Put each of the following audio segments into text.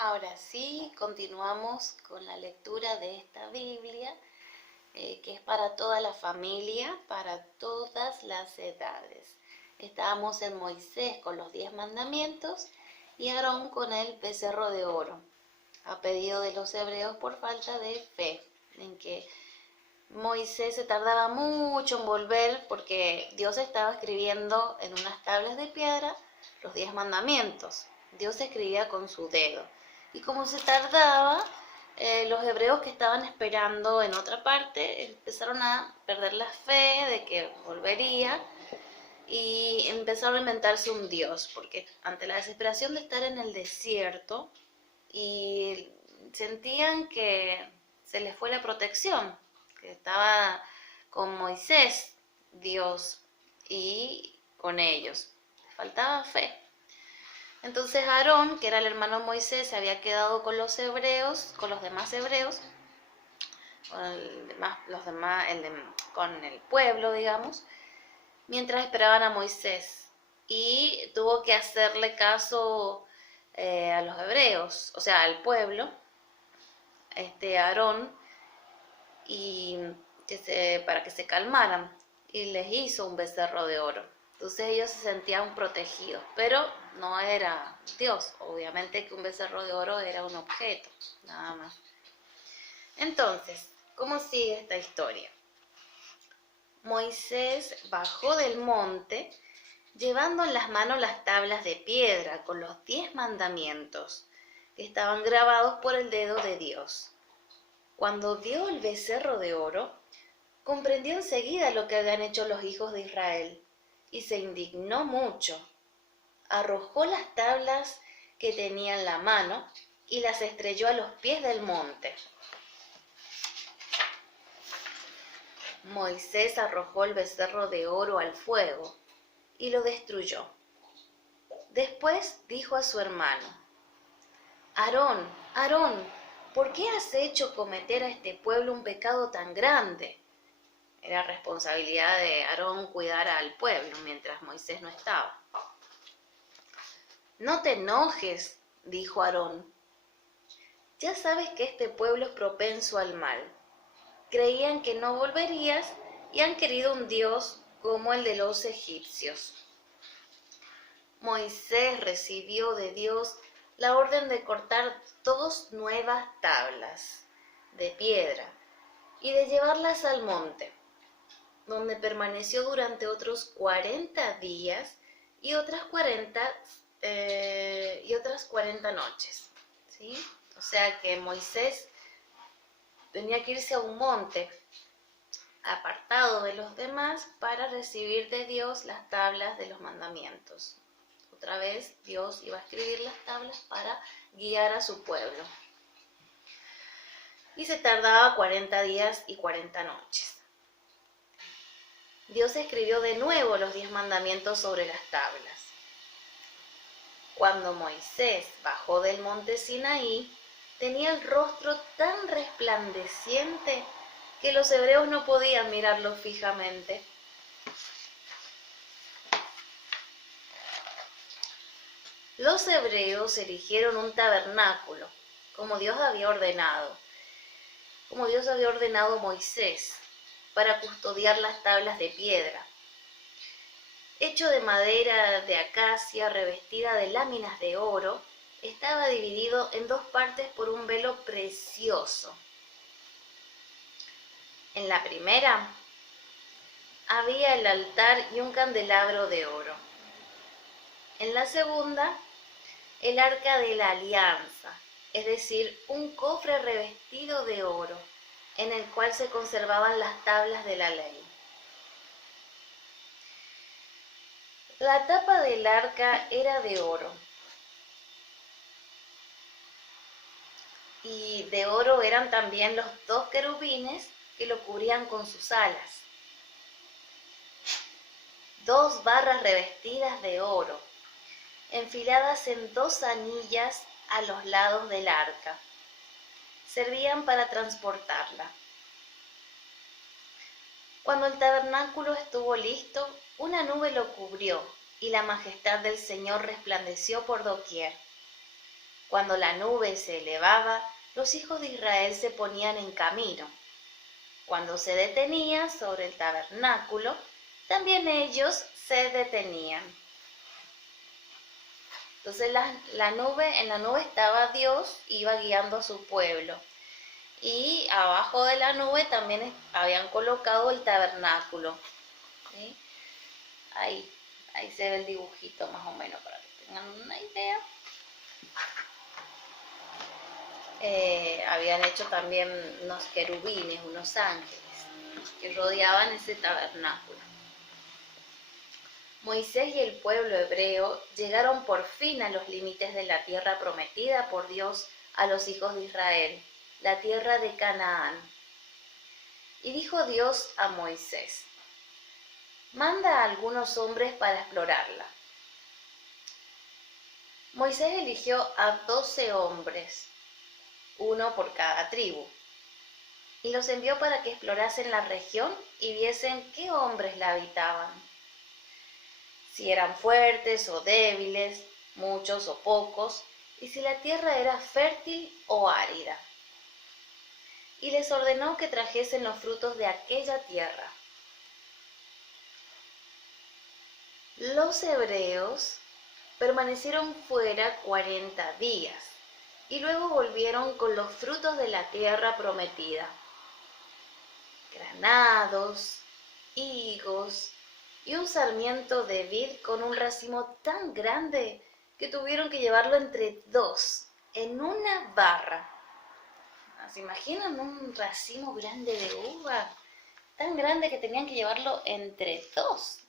Ahora sí, continuamos con la lectura de esta Biblia, que es para toda la familia, para todas las edades. Estábamos en Moisés con los 10 mandamientos y Aarón con el becerro de oro, a pedido de los hebreos por falta de fe, en que Moisés se tardaba mucho en volver porque Dios estaba escribiendo en unas tablas de piedra los 10 mandamientos. Dios escribía con su dedo. Y como se tardaba, los hebreos que estaban esperando en otra parte empezaron a perder la fe de que volvería y empezaron a inventarse un Dios, porque ante la desesperación de estar en el desierto y sentían que se les fue la protección, que estaba con Moisés, Dios, y con ellos. Faltaba fe. Entonces Aarón, que era el hermano de Moisés, se había quedado con los hebreos, con los demás hebreos, con el pueblo, digamos, mientras esperaban a Moisés. Y tuvo que hacerle caso a los hebreos, o sea, al pueblo, Aarón, y para que se calmaran, y les hizo un becerro de oro. Entonces ellos se sentían protegidos, pero no era Dios. Obviamente que un becerro de oro era un objeto, nada más. Entonces, ¿cómo sigue esta historia? Moisés bajó del monte llevando en las manos las tablas de piedra con los 10 mandamientos que estaban grabados por el dedo de Dios. Cuando vio el becerro de oro, comprendió enseguida lo que habían hecho los hijos de Israel y se indignó mucho. Arrojó las tablas que tenía en la mano y las estrelló a los pies del monte. Moisés arrojó el becerro de oro al fuego y lo destruyó. Después dijo a su hermano: Aarón, Aarón, ¿por qué has hecho cometer a este pueblo un pecado tan grande? Era responsabilidad de Aarón cuidar al pueblo mientras Moisés no estaba. No te enojes, dijo Aarón. Ya sabes que este pueblo es propenso al mal. Creían que no volverías y han querido un Dios como el de los egipcios. Moisés recibió de Dios la orden de cortar 2 nuevas tablas de piedra y de llevarlas al monte, donde permaneció durante otros 40 días y otras 40 noches, ¿sí? O sea que Moisés tenía que irse a un monte apartado de los demás para recibir de Dios las tablas de los mandamientos. Otra vez Dios iba a escribir las tablas para guiar a su pueblo. Y se tardaba 40 días y 40 noches. Dios escribió de nuevo los 10 mandamientos sobre las tablas. Cuando Moisés bajó del monte Sinaí, tenía el rostro tan resplandeciente que los hebreos no podían mirarlo fijamente. Los hebreos erigieron un tabernáculo, como Dios había ordenado a Moisés, para custodiar las tablas de piedra. Hecho de madera de acacia revestida de láminas de oro, estaba dividido en 2 partes por un velo precioso. En la primera había el altar y un candelabro de oro. En la segunda, el arca de la alianza, es decir, un cofre revestido de oro, en el cual se conservaban las tablas de la ley. La tapa del arca era de oro, y de oro eran también los 2 querubines que lo cubrían con sus alas. 2 barras revestidas de oro, enfiladas en 2 anillas a los lados del arca, servían para transportarla. Cuando el tabernáculo estuvo listo, una nube lo cubrió y la majestad del Señor resplandeció por doquier. Cuando la nube se elevaba, los hijos de Israel se ponían en camino. Cuando se detenía sobre el tabernáculo, también ellos se detenían. Entonces en la nube estaba Dios, iba guiando a su pueblo. Y abajo de la nube también habían colocado el tabernáculo. ¿Sí? Ahí se ve el dibujito más o menos para que tengan una idea. Habían hecho también unos querubines, unos ángeles, que rodeaban ese tabernáculo. Moisés y el pueblo hebreo llegaron por fin a los límites de la tierra prometida por Dios a los hijos de Israel, la tierra de Canaán. Y dijo Dios a Moisés: manda a algunos hombres para explorarla. Moisés eligió a 12 hombres, uno por cada tribu, y los envió para que explorasen la región y viesen qué hombres la habitaban, si eran fuertes o débiles, muchos o pocos, y si la tierra era fértil o árida. Y les ordenó que trajesen los frutos de aquella tierra. Los hebreos permanecieron fuera 40 días y luego volvieron con los frutos de la tierra prometida: granados, higos y un sarmiento de vid con un racimo tan grande que tuvieron que llevarlo entre dos, en una barra. ¿Se imaginan un racimo grande de uva? Tan grande que tenían que llevarlo entre dos.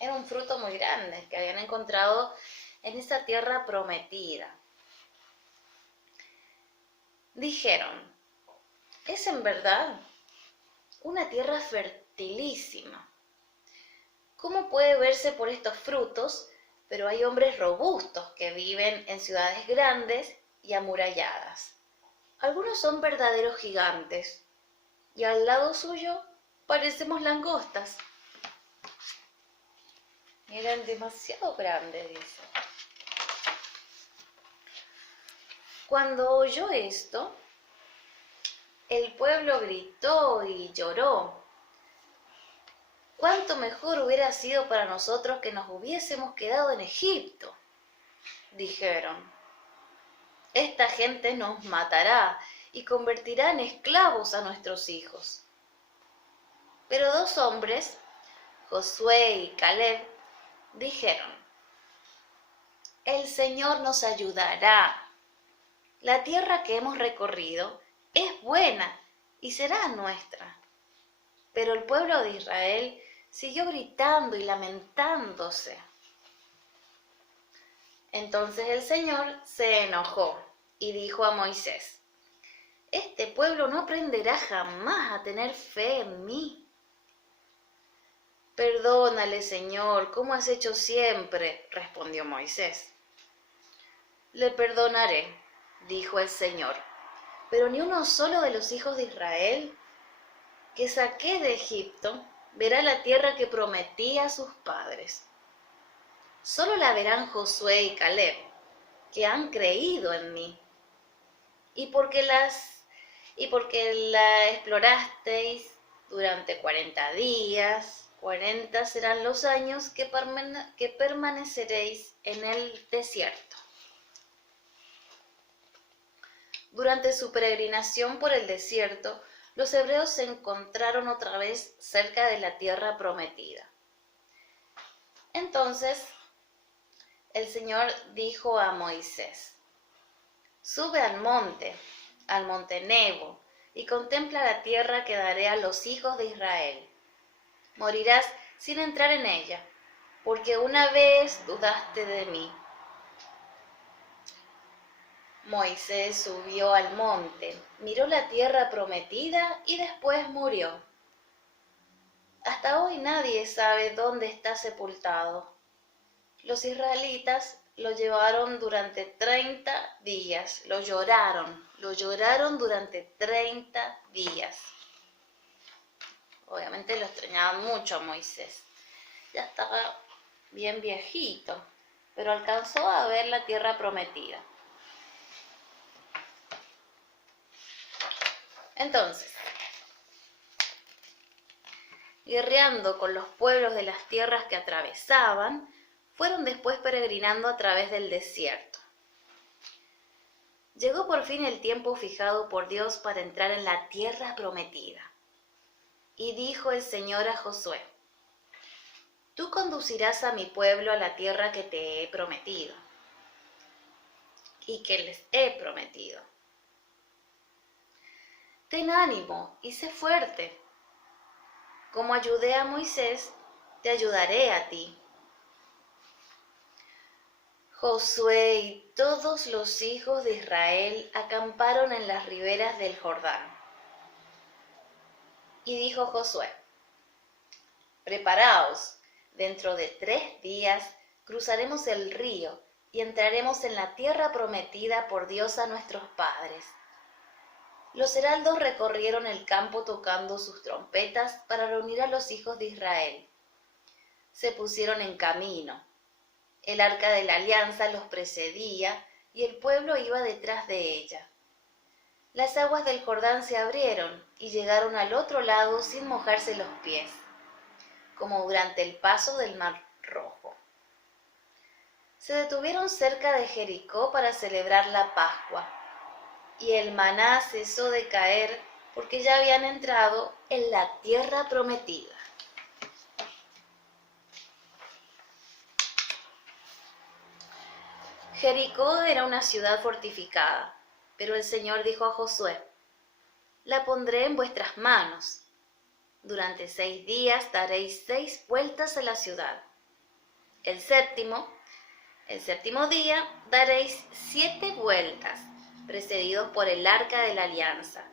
Era un fruto muy grande que habían encontrado en esa tierra prometida. Dijeron: es en verdad una tierra fertilísima. ¿Cómo puede verse por estos frutos? Pero hay hombres robustos que viven en ciudades grandes y amuralladas. Algunos son verdaderos gigantes y al lado suyo parecemos langostas. Eran demasiado grandes, dice. Cuando oyó esto, el pueblo gritó y lloró. ¿Cuánto mejor hubiera sido para nosotros que nos hubiésemos quedado en Egipto? Dijeron. Esta gente nos matará y convertirá en esclavos a nuestros hijos. Pero 2 hombres, Josué y Caleb, dijeron: el Señor nos ayudará. La tierra que hemos recorrido es buena y será nuestra. Pero el pueblo de Israel siguió gritando y lamentándose. Entonces el Señor se enojó y dijo a Moisés: este pueblo no aprenderá jamás a tener fe en mí. Perdónale, Señor, como has hecho siempre, respondió Moisés. Le perdonaré, dijo el Señor, pero ni uno solo de los hijos de Israel que saqué de Egipto verá la tierra que prometí a sus padres. Solo la verán Josué y Caleb, que han creído en mí. Y porque la explorasteis durante 40 días, 40 serán los años que permaneceréis en el desierto. Durante su peregrinación por el desierto, los hebreos se encontraron otra vez cerca de la tierra prometida. Entonces el Señor dijo a Moisés: sube al monte Nebo, y contempla la tierra que daré a los hijos de Israel. Morirás sin entrar en ella, porque una vez dudaste de mí. Moisés subió al monte, miró la tierra prometida y después murió. Hasta hoy nadie sabe dónde está sepultado. Los israelitas lo llevaron durante 30 días, lo lloraron durante 30 días. Obviamente lo extrañaban mucho a Moisés. Ya estaba bien viejito, pero alcanzó a ver la tierra prometida. Entonces, guerreando con los pueblos de las tierras que atravesaban, fueron después peregrinando a través del desierto. Llegó por fin el tiempo fijado por Dios para entrar en la tierra prometida. Y dijo el Señor a Josué: Tú conducirás a mi pueblo a la tierra que te he prometido y que les he prometido. Ten ánimo y sé fuerte. Como ayudé a Moisés, te ayudaré a ti. Josué y todos los hijos de Israel acamparon en las riberas del Jordán. Y dijo Josué: Preparaos, dentro de 3 días cruzaremos el río y entraremos en la tierra prometida por Dios a nuestros padres. Los heraldos recorrieron el campo tocando sus trompetas para reunir a los hijos de Israel. Se pusieron en camino. El arca de la alianza los precedía y el pueblo iba detrás de ella. Las aguas del Jordán se abrieron y llegaron al otro lado sin mojarse los pies, como durante el paso del Mar Rojo. Se detuvieron cerca de Jericó para celebrar la Pascua, y el maná cesó de caer porque ya habían entrado en la tierra prometida. Jericó era una ciudad fortificada, pero el Señor dijo a Josué: La pondré en vuestras manos. Durante 6 días daréis 6 vueltas a la ciudad. El séptimo día daréis 7 vueltas, precedidos por el arca de la alianza,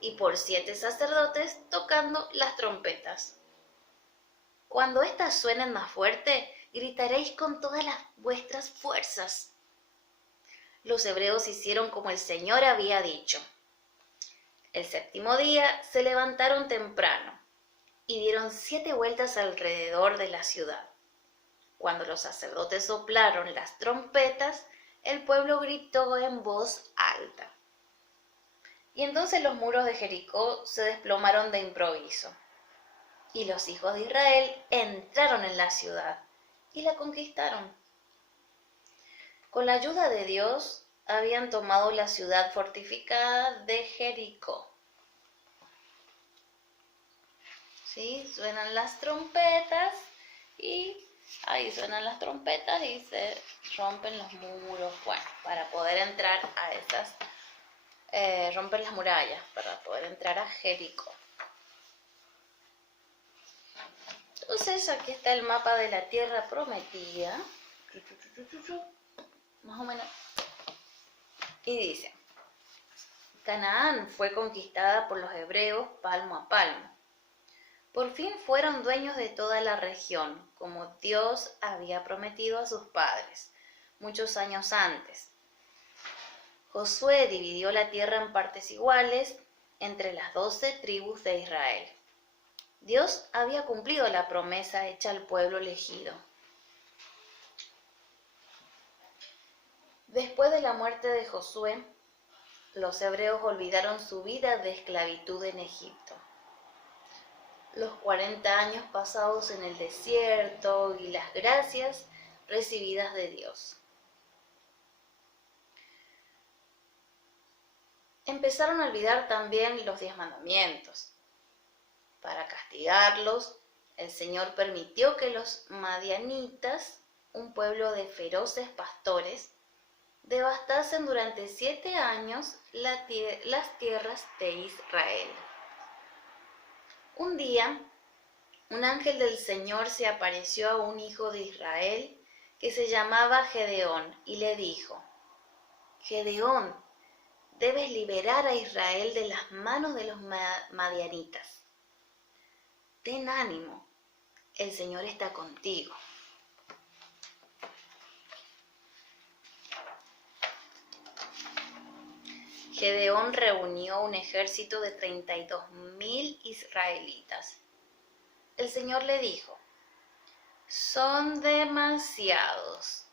y por 7 sacerdotes tocando las trompetas. Cuando éstas suenen más fuerte, gritaréis con todas las vuestras fuerzas. Los hebreos hicieron como el Señor había dicho. El 7º día se levantaron temprano y dieron 7 vueltas alrededor de la ciudad. Cuando los sacerdotes soplaron las trompetas, el pueblo gritó en voz alta. Y entonces los muros de Jericó se desplomaron de improviso, y los hijos de Israel entraron en la ciudad y la conquistaron. Con la ayuda de Dios, habían tomado la ciudad fortificada de Jericó. ¿Sí? Suenan las trompetas y ahí suenan las trompetas y se rompen los muros, bueno, para poder entrar a esas, rompen las murallas para poder entrar a Jericó. Entonces aquí está el mapa de la tierra prometida, más o menos, y dice: Canaán fue conquistada por los hebreos palmo a palmo. Por fin fueron dueños de toda la región, como Dios había prometido a sus padres, muchos años antes. Josué dividió la tierra en partes iguales entre las 12 tribus de Israel. Dios había cumplido la promesa hecha al pueblo elegido. Después de la muerte de Josué, los hebreos olvidaron su vida de esclavitud en Egipto. Los 40 años pasados en el desierto y las gracias recibidas de Dios. Empezaron a olvidar también los 10 mandamientos. Para castigarlos, el Señor permitió que los madianitas, un pueblo de feroces pastores, devastasen durante 7 años las tierras de Israel. Un día, un ángel del Señor se apareció a un hijo de Israel que se llamaba Gedeón y le dijo: Gedeón, debes liberar a Israel de las manos de los madianitas. Ten ánimo, el Señor está contigo. Gedeón reunió un ejército de 32.000 israelitas. El Señor le dijo: son demasiados.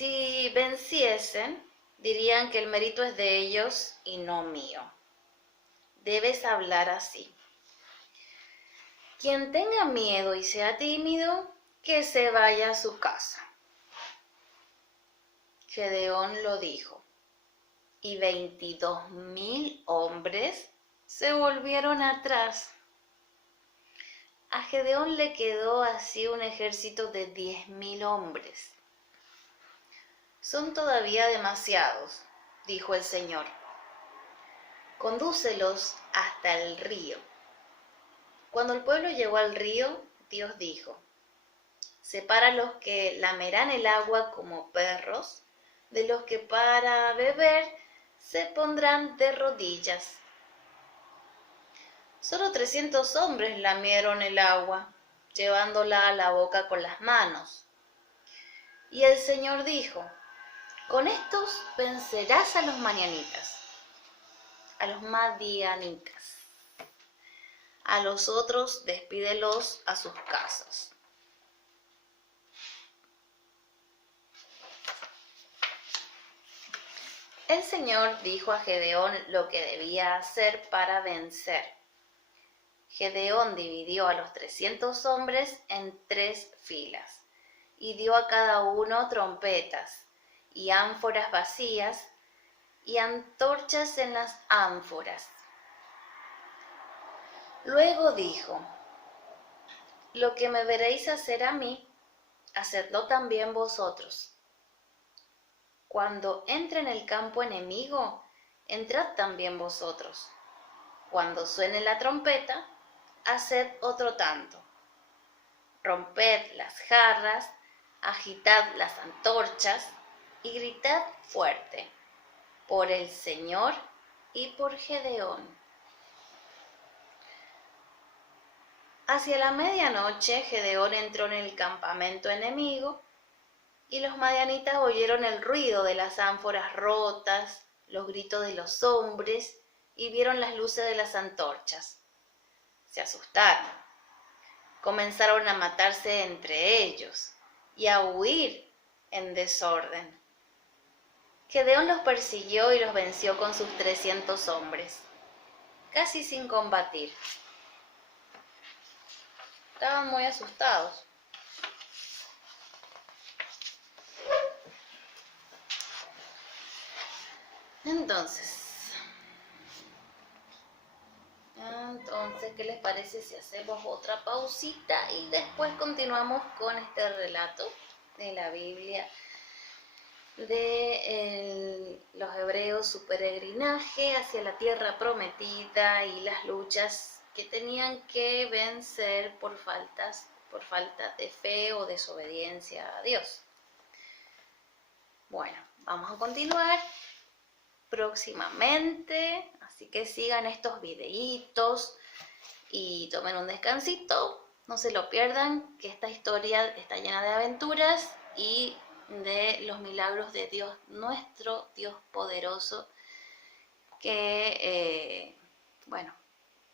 Si venciesen, dirían que el mérito es de ellos y no mío. Debes hablar así. Quien tenga miedo y sea tímido, que se vaya a su casa. Gedeón lo dijo, y 22.000 hombres se volvieron atrás. A Gedeón le quedó así un ejército de 10.000 hombres. Son todavía demasiados, dijo el Señor. Condúcelos hasta el río. Cuando el pueblo llegó al río, Dios dijo, separa los que lamerán el agua como perros, de los que para beber se pondrán de rodillas. Solo 300 hombres lamieron el agua, llevándola a la boca con las manos. Y el Señor dijo, con estos vencerás a los madianitas. A los otros despídelos a sus casas. El Señor dijo a Gedeón lo que debía hacer para vencer. Gedeón dividió a los 300 hombres en 3 filas y dio a cada uno trompetas y ánforas vacías y antorchas en las ánforas. Luego dijo, lo que me veréis hacer a mí, hacedlo también vosotros. Cuando entre en el campo enemigo, entrad también vosotros. Cuando suene la trompeta, haced otro tanto. Romped las jarras, agitad las antorchas y gritad fuerte, por el Señor y por Gedeón. Hacia la medianoche, Gedeón entró en el campamento enemigo y los madianitas oyeron el ruido de las ánforas rotas, los gritos de los hombres y vieron las luces de las antorchas. Se asustaron. Comenzaron a matarse entre ellos y a huir en desorden. Gedeón los persiguió y los venció con sus 300 hombres, casi sin combatir. Estaban muy asustados. Entonces, ¿qué les parece si hacemos otra pausita y después continuamos con este relato de la Biblia de los hebreos, su peregrinaje hacia la tierra prometida y las luchas que tenían que vencer por falta de fe o desobediencia a Dios? Bueno, vamos a continuar próximamente, así que sigan estos videitos y tomen un descansito, no se lo pierdan, que esta historia está llena de aventuras y de los milagros de Dios, nuestro Dios poderoso, que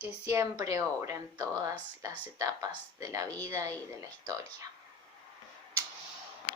que siempre obra en todas las etapas de la vida y de la historia.